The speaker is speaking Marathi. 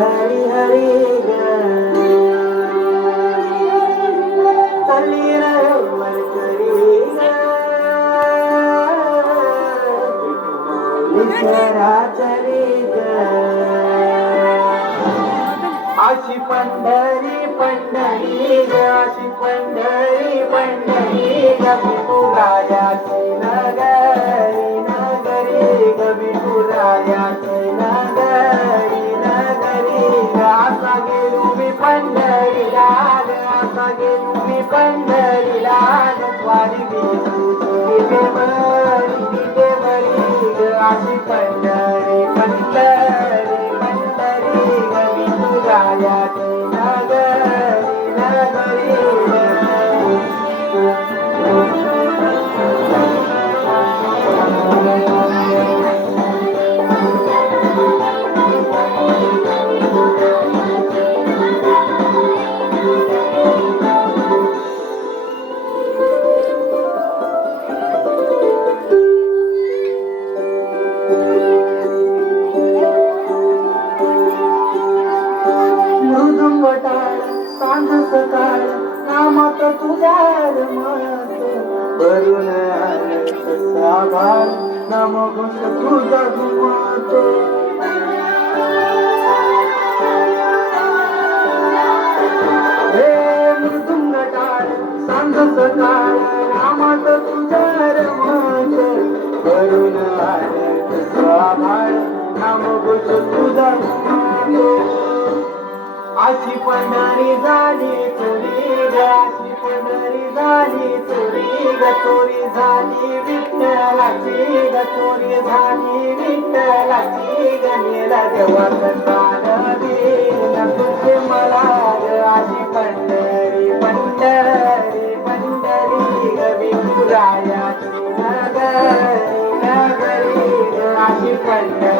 हरी हरी ग तली रवर करी ग विठुमाऊलीच्या चली ग अशी पंढरी पंढरी ग अशी पंढरी पंढरी ग विठुरायाची नगरी नगरी ग विठुरायाची नगरी नगरी ग असा गेलो मी पंढरीला ग असा गेलो मी पंढरीला ग स्वारी विठूची देवरी ग अशी पंढरी पंढरी पंढरी ग विठुरायाची नगरी नगरी मृदुंग टाळ सांज सकाळ नामात तुझ्या रमत भरून साभार नाम घोष तुझा घुमत हे मृदुंग टाळ सांज सकाळ नामात तुझ्या रमत भरून साभार नाम घोष तुझा घुमत अशी पंढरी झाली चोरी ग अशी पंढरी झाली चोरी ग चोरी झाली विठ्ठलाची ग चोरी झाली विठ्ठलाची ग नेला देवाचं दीन तुझे मला ग अशी पंढरी पंढरी पंढरी ग विठुरायाची नगरी नगरी ग अशी पंढरी